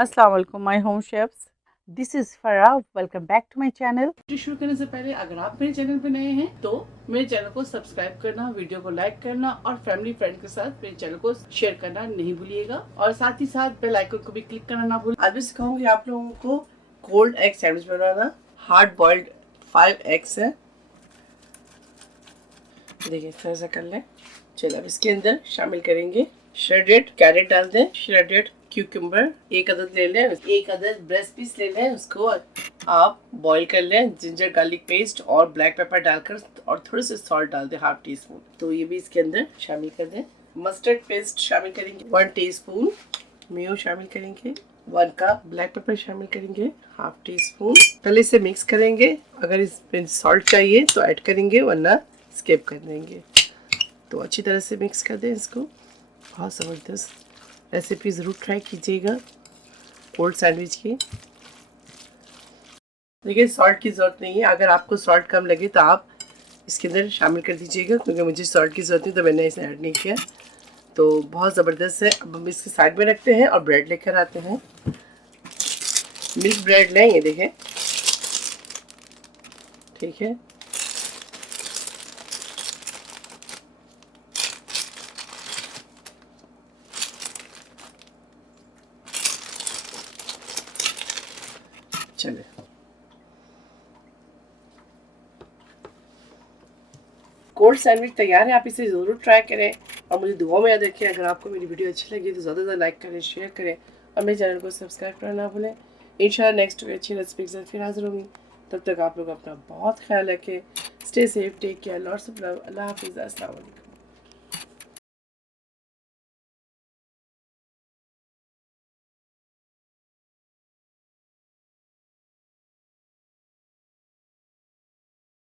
अस्सलाम वालेकुम my home chefs, this is Farah. Welcome back to my channel. शुरू करने से पहले अगर आप मेरे चैनल पे नए हैं तो मेरे चैनल को सब्सक्राइब करना, वीडियो को लाइक करना और फैमिली फ्रेंड के साथ मेरे चैनल को शेयर करना नहीं भूलिएगा और साथ ही साथ बेल आइकन को भी क्लिक करना ना भूलिए। आज मैं सिखाऊंगी आप लोगों को कोल्ड एग सैंडविच बनाना। हार्ड बॉइल्ड 5 एग्स है, देखिए इस तरह से कर लें। चलो अब इसके अंदर शामिल करेंगे श्रेडेड कैरेट डाल दें, श्रेडेड क्यूकम्बर 1 अदद ले लें, 1 अदद ब्रेस्ट पीस ले लें, उसको आप बॉईल कर लें। जिंजर गार्लिक पेस्ट और ब्लैक पेपर डालकर और थोड़े से सॉल्ट डाल दें, हाफ टी स्पून। तो ये भी इसके अंदर शामिल कर दें। मस्टर्ड पेस्ट शामिल करेंगे 1 टीस्पून, मेयो शामिल करेंगे 1 कप, ब्लैक पेपर शामिल करेंगे हाफ टी स्पून। पहले इसे मिक्स करेंगे, अगर इसमें सॉल्ट चाहिए तो ऐड करेंगे वरना स्किप कर देंगे। तो अच्छी तरह से मिक्स कर दें इसको। बहुत ज़बरदस्त रेसिपी ज़रूर ट्राई कीजिएगा कोल्ड सैंडविच की। देखिए सॉल्ट की ज़रूरत नहीं है, अगर आपको सॉल्ट कम लगे तो आप इसके अंदर शामिल कर दीजिएगा, क्योंकि मुझे सॉल्ट की ज़रूरत नहीं तो मैंने इसे ऐड नहीं किया। तो बहुत ज़बरदस्त है। अब हम इसके साइड में रखते हैं और ब्रेड लेकर आते हैं। मिल्क ब्रेड लें, ये देखें, ठीक है। चले कोल्ड सैंडविच तैयार है, आप इसे ज़रूर ट्राई करें और मुझे दुआ में याद रखें। अगर आपको मेरी वीडियो अच्छी लगी तो ज़्यादा से ज़्यादा लाइक करें, शेयर करें और मेरे चैनल को सब्सक्राइब करना ना भूलें। इंशाल्लाह नेक्स्ट अच्छी रेसिपी के साथ फिर हाजिर होंगी। तब तक आप लोग अपना बहुत ख्याल रखें। Stay safe, take care, lots of love. अल्लाह हाफिज़, अस्सलाम वालेकुम।